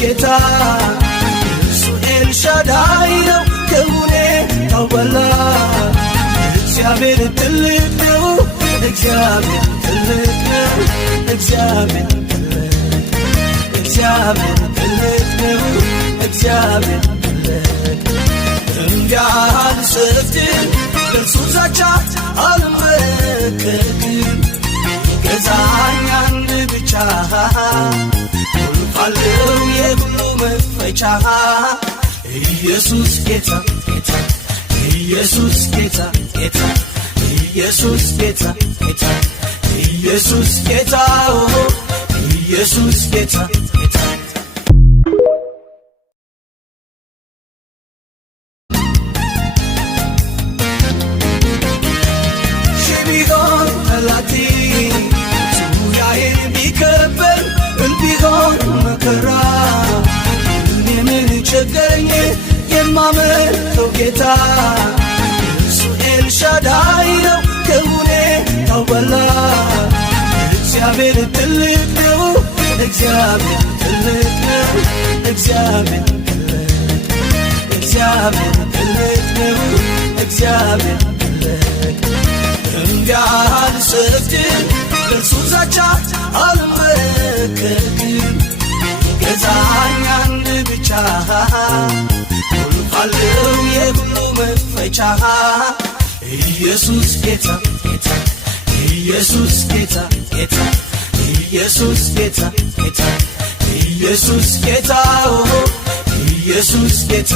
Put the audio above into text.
ጌታ እሱ ኤልሻዳይ ነው ከሁኔታው በላይ እግዚአብሔር ትልቅ ነው እግዚአብሔር ትልቅ ነው እግዚአብሔር ትልቅ ነው እግዚአብሔር ትልቅ እንዲያህል ስፍትን ለእርሱ ዛቻ አልመለከትም ገዛኝ አንድ ብቻ አለው የሁሉ መፈቻ ኢየሱስ ጌታ ጌታ ኢየሱስ ጌታ ጌታ ኢየሱስ ጌታ ጌታ ኢየሱስ ጌታ ኢየሱስ ጌታ ጌታ ሽቢጎን ተላቲ ሱያዬን ቢከበር ቢሆን መከራ እኔ ምን ቸገረኝ የማመልከው ጌታ እሱ ኤልሻዳይ ነው ከሁኔታው በላይ እግዚአብሔር ትልቅ ነው እግዚአብሔር ትልቅ ነው እግዚአብሔር ትልቅ ነው እግዚአብሔር ትልቅ እንዲያህል ስፍትን ለእርሱ ዛቻ አልመለከትም ገዛኝ አንድ ብቻ አለው የሁሉ መፈቻ ኢየሱስ ጌታ ጌታ ኢየሱስ ጌታ ጌታ ኢየሱስ ጌታ ጌታ ኢየሱስ ጌታ ኢየሱስ ጌታ